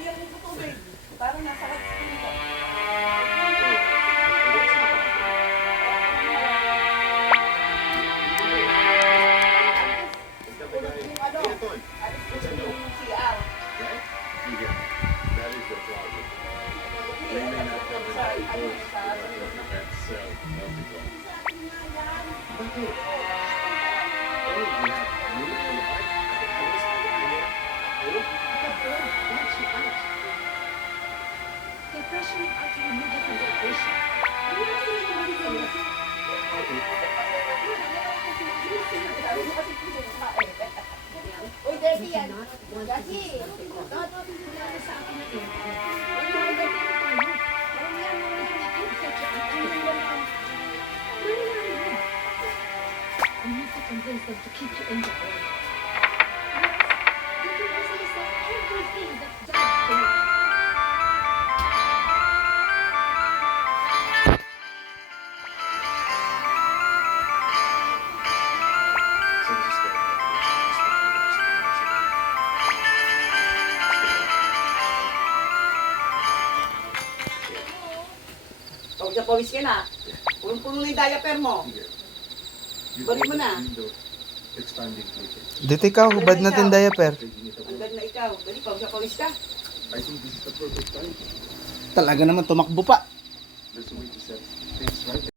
iyak mo sa tubig. Parang nasa hospital ka. That is your problem. They may not have enough force for that cell of the glass. Okay. Oh, we have room for the pipe. They're pressuring us to remove it from the equation. Uy, Debbie We yan. cannot want to Jackie. be wala na sa akin na yun. Wala na tayo. We need to convince them to keep you in the way. You can easily say everything that Dad did. So this is going to Pawis na pawis ka na. Punong-puno na yung diaper mo. Balik mo na. Expanding places. Dito ikaw, hubad natin diaper. Hanggang na ikaw. Dali, pawis na pawis ka. I think this is the perfect time. Talaga naman tumakbo pa. There's a way to set things right.